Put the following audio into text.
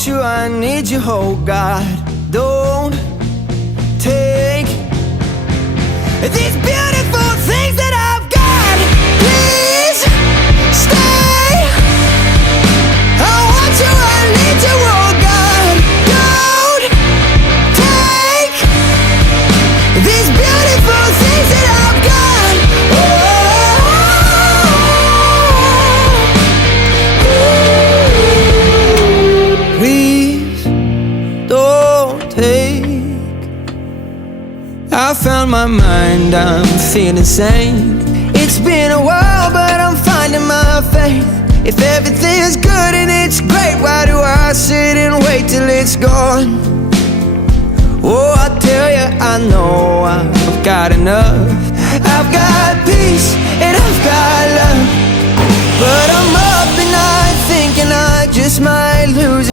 want you, I need you, oh God. Don't take these beautiful things that I've got. Please stay. I want you, I need you, oh God. Don't take these beautiful things that I've got. Please don't take. I found my mind, I'm feeling sane. It's been a while, but I'm finding my faith. If everything's good and it's great, why do I sit and wait till it's gone? Oh, I tell you, I know I've got enough. I've got peace and I've got love, but I'm up at night thinking I just might lose it.